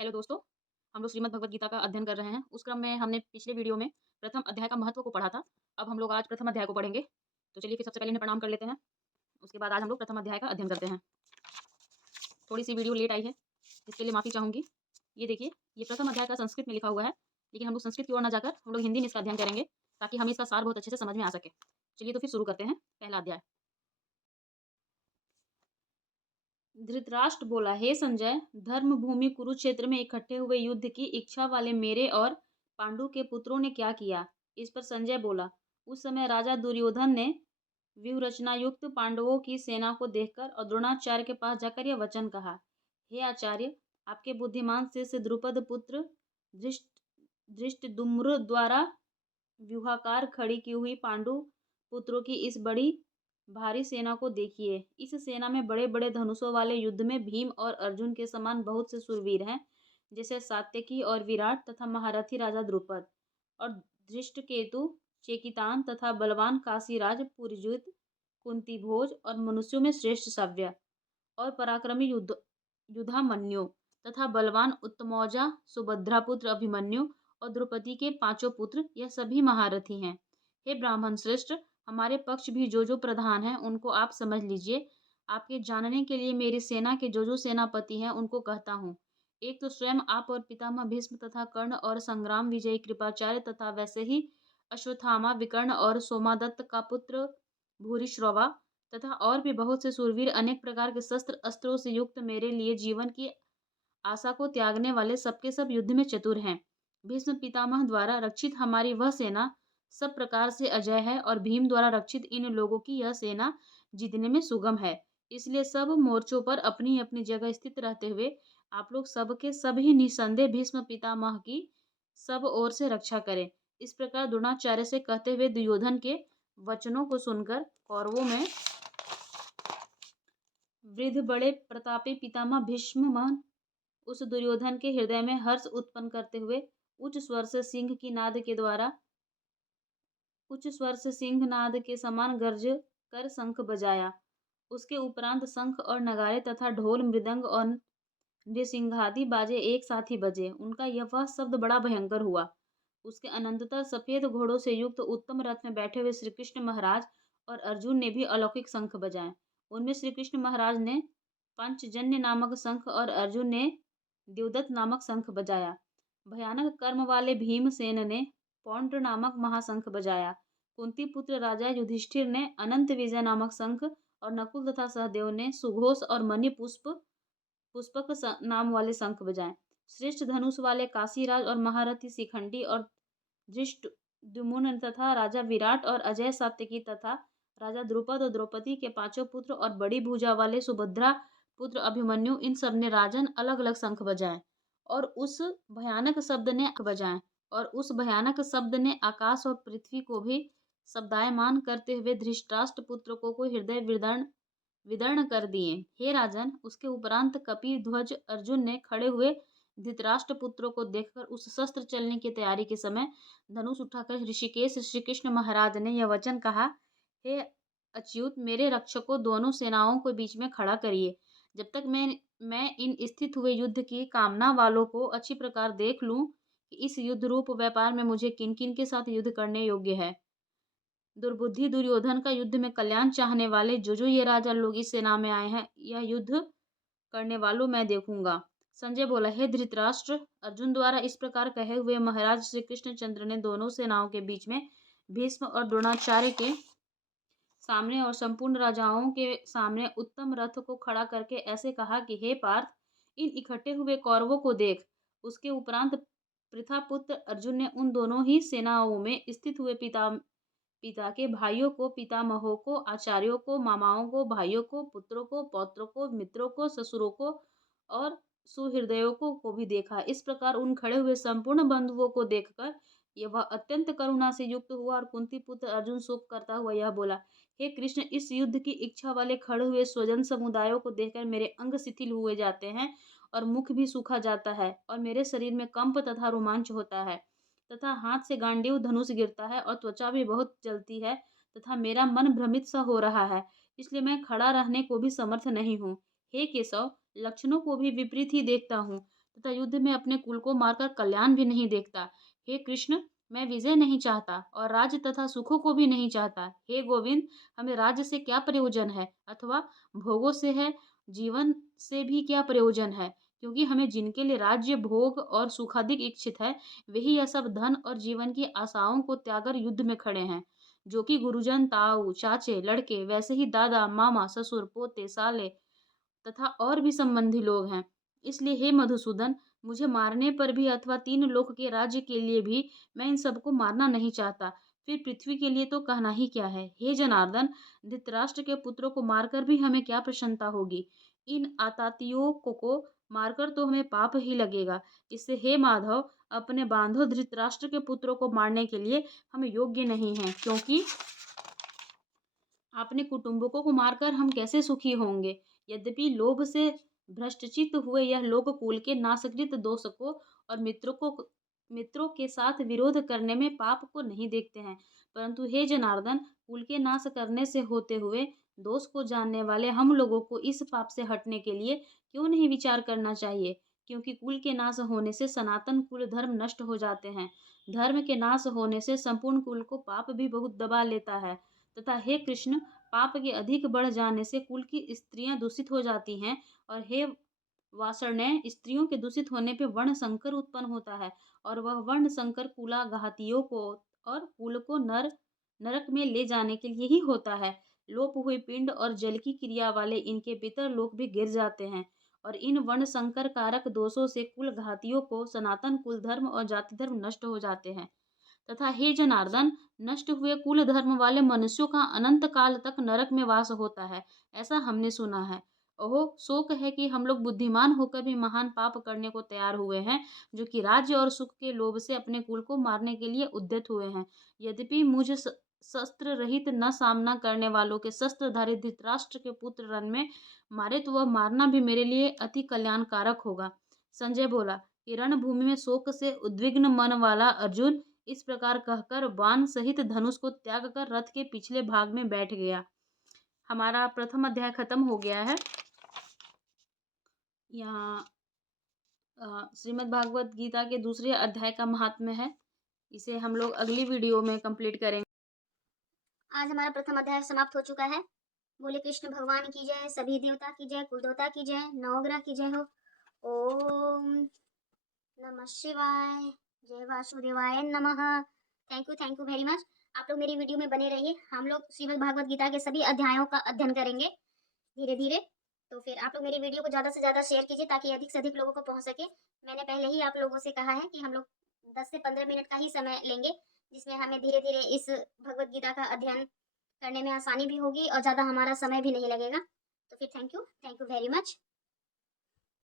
Hello दोस्तों, हम लोग श्रीमद् भगवद गीता का अध्ययन कर रहे हैं। उस क्रम में हमने पिछले वीडियो में प्रथम अध्याय का महत्व को पढ़ा था। अब हम लोग आज प्रथम अध्याय को पढ़ेंगे। तो चलिए फिर सबसे पहले इन्हें प्रणाम कर लेते हैं। उसके बाद आज हम लोग प्रथम अध्याय का अध्ययन करते हैं। थोड़ी-सी वीडियो लेट आई है, इसके लिए माफ़ी चाहूँगी। ये देखिए, ये प्रथम अध्याय का संस्कृत में लिखा हुआ है, लेकिन हम लोग संस्कृत की ओर ना जाकर हम लोग हिंदी में इसका अध्ययन करेंगे, ताकि हमें इसका सार बहुत अच्छे से समझ में आ सके। चलिए तो फिर शुरू करते हैं, पहला अध्याय। धृतराष्ट्र बोला, हे संजय, धर्म भूमि कुरुक्षेत्र में इकट्ठे हुए युद्ध की इच्छा वाले मेरे और पांडु के पुत्रों ने क्या किया? इस पर संजय बोला, उस समय राजा दुर्योधन ने व्यूहरचना युक्त पांडवों की सेना को देखकर और द्रोणाचार्य के पास जाकर यह वचन कहा, हे आचार्य, आपके बुद्धिमान शिष्य द्रुपद पुत्र धृष्ट धृष्टद्युम्न द्वारा व्यूहाकार खड़ी की हुई पांडु पुत्रों की इस बड़ी भारी सेना को देखिए। इस सेना में बड़े बड़े धनुषों वाले युद्ध में भीम और अर्जुन के समान बहुत से शूरवीर हैं, जैसे सात्यकी और विराट तथा महारथी राजा द्रुपद और धृष्टकेतु, चेकितान तथा बलवान काशीराज पुरजित, कुंती भोज और मनुष्यों में श्रेष्ठ सव्य और पराक्रमी युद्धामन्यु तथा बलवान उत्तमौजा सुभद्रापुत्र अभिमन्यु और द्रौपदी के पांचों पुत्र, यह सभी महारथी हैं। हे ब्राह्मण श्रेष्ठ, हमारे पक्ष भी जो प्रधान हैं उनको आप समझ लीजिए। आपके जानने के लिए मेरी सेना के जो सेनापति हैं उनको कहता हूँ। एक तो स्वयं आप और पितामह भीष्म तथा कर्ण और संग्राम विजयी कृपाचार्य तथा वैसे ही अश्वत्थामा, विकर्ण और सोमादत्त का पुत्र भूरिश्रवा तथा और भी बहुत से शूरवीर अनेक प्रकार के शस्त्र अस्त्रों से युक्त मेरे लिए जीवन की आशा को त्यागने वाले सबके सब युद्ध में चतुर हैं। भीष्म पितामह द्वारा रक्षित हमारी वह सेना सब प्रकार से अजय है और भीम द्वारा रक्षित इन लोगों की यह सेना जीतने में सुगम है। इसलिए सब मोर्चों पर अपनी अपनी जगह स्थित रहते हुए आप लोग सबके सभी निसंदेह भीष्म पितामह की सब ओर से रक्षा करें। इस प्रकार द्रोणाचार्य से कहते हुए दुर्योधन के वचनों को सुनकर कौरवों में वृद्ध बड़े प्रतापी पितामह भीष्म उस दुर्योधन के हृदय में हर्ष उत्पन्न करते हुए उच्च स्वर से सिंह नाद के समान गर्ज कर शंख बजाया। उसके उपरांत शंख और नगाड़े तथा ढोल मृदंग और नृसिंघादि बाजे एक साथ ही बजे। उनका यह वह शब्द बड़ा भयंकर हुआ। उसके अनंततर सफेद घोड़ों से युक्त उत्तम रथ में बैठे हुए श्री कृष्ण महाराज और अर्जुन ने भी अलौकिक शंख बजाए। उनमें श्री कृष्ण महाराज ने पंचजन्य नामक शंख और अर्जुन ने द्योदत नामक शंख बजाया। भयानक कर्म वाले भीमसेन ने पौंड्र नामक महाशंख बजाया। कुंती पुत्र राजा युधिष्ठिर ने अनंत विजय नामक शंख और नकुल तथा सहदेव ने सुघोष और मणि पुष्पक नाम वाले शंख बजाए। श्रेष्ठ धनुष वाले काशीराज और महारथी शिखंडी और धृष्टद्युम्न तथा राजा विराट और अजय सात्यकी तथा राजा द्रुपद और द्रौपदी के पांचों पुत्र और बड़ी भुजा वाले सुभद्रा पुत्र अभिमन्यु, इन सब ने राजन अलग अलग शंख बजाए और उस भयानक शब्द ने आकाश और पृथ्वी को भी शब्दायमान करते हुए धृतराष्ट्र पुत्र को हृदय विदर्ण कर दिए। हे राजन, उसके उपरांत कपि ध्वज अर्जुन ने खड़े हुए धृतराष्ट्र पुत्रों को देखकर उस शस्त्र चलने की तैयारी के समय धनुष उठाकर ऋषिकेश श्री कृष्ण महाराज ने यह वचन कहा, हे अच्युत, मेरे रक्षकों, दोनों सेनाओं को बीच में खड़ा करिए। जब तक मैं इन स्थित हुए युद्ध की कामना वालों को अच्छी प्रकार देख लूं कि इस युद्ध रूप व्यापार में मुझे किन किन के साथ युद्ध करने योग्य है। दुर्बुद्धि दुर्योधन का युद्ध में कल्याण चाहने वाले जो ये राजा लोग इस सेना में आए हैं, यह युद्ध करने वालों मैं देखूंगा। संजय बोला, हे धृतराष्ट्र, अर्जुन द्वारा इस प्रकार कहे हुए महाराज श्री कृष्णचंद्र ने दोनों सेनाओं के बीच में भीष्म और द्रोणाचार्य के सामने और संपूर्ण राजाओं के सामने उत्तम रथ को खड़ा करके ऐसे कहा कि हे पार्थ, इन इकट्ठे हुए कौरवों को देख। उसके उपरांत पृथापुत्र अर्जुन ने उन दोनों ही सेनाओं में स्थित हुए पिता के भाइयों को, पितामहों को, आचार्यों को, मामाओं को, भाइयों को, पुत्रों को, पौत्रों को, मित्रों को, ससुरों को और सुहृदयों को भी देखा। इस प्रकार उन खड़े हुए संपूर्ण बंधुओं को देखकर यह वह अत्यंत करुणा से युक्त हुआ और कुंती पुत्र अर्जुन शोक करता हुआ यह बोला, हे कृष्ण, इस युद्ध की इच्छा वाले खड़े हुए स्वजन समुदायों को देखकर मेरे अंग शिथिल हुए जाते हैं और मुख भी सूखा जाता है और मेरे शरीर में कंप तथा रोमांच होता है तथा हाथ से गांडीव धनुष गिरता है और त्वचा भी बहुत जलती है तथा मेरा मन भ्रमित सा हो रहा है, इसलिए मैं खड़ा रहने को भी समर्थ नहीं हूँ। हे केशव, लक्षणों को भी विपरीत ही देखता हूँ तथा युद्ध में अपने कुल को मारकर कल्याण भी नहीं देखता। हे कृष्ण, मैं विजय नहीं चाहता और राज्य तथा सुखों को भी नहीं चाहता। हे गोविंद, हमें राज्य से क्या प्रयोजन है अथवा भोगों से है जीवन से भी क्या प्रयोजन है? क्योंकि हमें जिनके लिए राज्य, भोग और सुखाधिक इच्छित है, वही यह सब धन और जीवन की आशाओं को त्याग कर युद्ध में खड़े हैं। जो कि गुरुजन, ताऊ, चाचे, लड़के, वैसे ही दादा, मामा, ससुर, पोते, साले तथा और भी संबंधी लोग हैं। इसलिए हे मधुसूदन, मुझे मारने पर भी अथवा तीन लोक के राज्य के लिए भी मैं इन सबको मारना नहीं चाहता। फिर पृथ्वी के लिए तो कहना ही क्या है। हे जनार्दन, धृतराष्ट्र के पुत्रों को मारकर भी हमें क्या प्रसन्नता होगी? इन आतातियों को मारकर तो हमें पाप ही लगेगा। इससे हे माधव, अपने बांधो धृतराष्ट्र के पुत्रों को मारने के लिए हम योग्य नहीं हैं, क्योंकि अपने कुटुंबकों को मारकर हम कैसे सुखी होंगे? यद्यपि लोभ से भ्रष्टचित्त हुए यह लोग कुल के नासकृत दोष को और मित्रों के साथ विरोध करने में पाप को नहीं देखते हैं। परंतु हे जनार्दन, कुल के नाश करने से होते हुए दोष को जानने वाले हम लोगों को इस पाप से हटने के लिए क्यों नहीं विचार करना चाहिए? क्योंकि कुल के नाश होने से सनातन कुल धर्म नष्ट हो जाते हैं। धर्म के नाश होने से संपूर्ण कुल को पाप भी बहुत दबा लेता है। तथा हे कृष्ण, पाप के अधिक बढ़ जाने से कुल की स्त्रियां दूषित हो जाती हैं और हे वासर्णय, स्त्रियों के दूषित होने पे वर्ण संकर उत्पन्न होता है और वह वर्ण संकर कुलाघातियों को और कुल को नरक में ले जाने के लिए ही होता है। लोप हुए पिंड और जल की क्रिया वाले इनके पितर लोक भी गिर जाते हैं और इन वर्ण संकर कारक दोषों से कुल घातियों को सनातन कुल धर्म और जाति धर्म नष्ट हो जाते हैं। तथा हे जनार्दन, नष्ट हुए कुल धर्म वाले मनुष्यों का अनंत काल तक नरक में वास होता है, ऐसा हमने सुना है। ओहो, शोक है कि हम लोग बुद्धिमान होकर भी महान पाप करने को तैयार हुए हैं, जो कि राज्य और सुख के लोभ से अपने कुल को मारने के लिए उद्यत हुए हैं। यद्यपि मुझे शस्त्र रहित न सामना करने वालों के शस्त्रधारी धृतराष्ट्र के पुत्र रण में मारे तो वह मारना भी मेरे लिए अति कल्याणकारक होगा। संजय बोला कि रणभूमि में शोक से उद्विग्न मन वाला अर्जुन इस प्रकार कहकर बाण सहित धनुष को त्याग कर रथ के पिछले भाग में बैठ गया। हमारा प्रथम अध्याय खत्म हो गया है। यहाँ श्रीमद् भागवत गीता के दूसरे अध्याय का महात्म्य है। इसे हम लोग अगली वीडियो में कंप्लीट करेंगे। आज हमारा प्रथम अध्याय समाप्त हो चुका है। बोले कृष्ण भगवान की जय, सभी देवता की जय, कुल देवता की जय, नवग्रह की जय हो। ओम नमः शिवाय, जय वासुदेवाय नमः। Thank you very much. आप लोग मेरी वीडियो में बने रहिए। हम लोग श्रीमद् भागवत गीता के सभी अध्यायों का अध्ययन करेंगे धीरे धीरे। तो फिर आप लोग मेरी वीडियो को ज़्यादा से ज़्यादा शेयर कीजिए ताकि अधिक से अधिक लोगों को पहुंच सके। मैंने पहले ही आप लोगों से कहा है कि हम लोग 10 से 15 मिनट का ही समय लेंगे, जिसमें हमें धीरे धीरे इस भगवत गीता का अध्ययन करने में आसानी भी होगी और ज़्यादा हमारा समय भी नहीं लगेगा। तो फिर थैंक यू वेरी मच।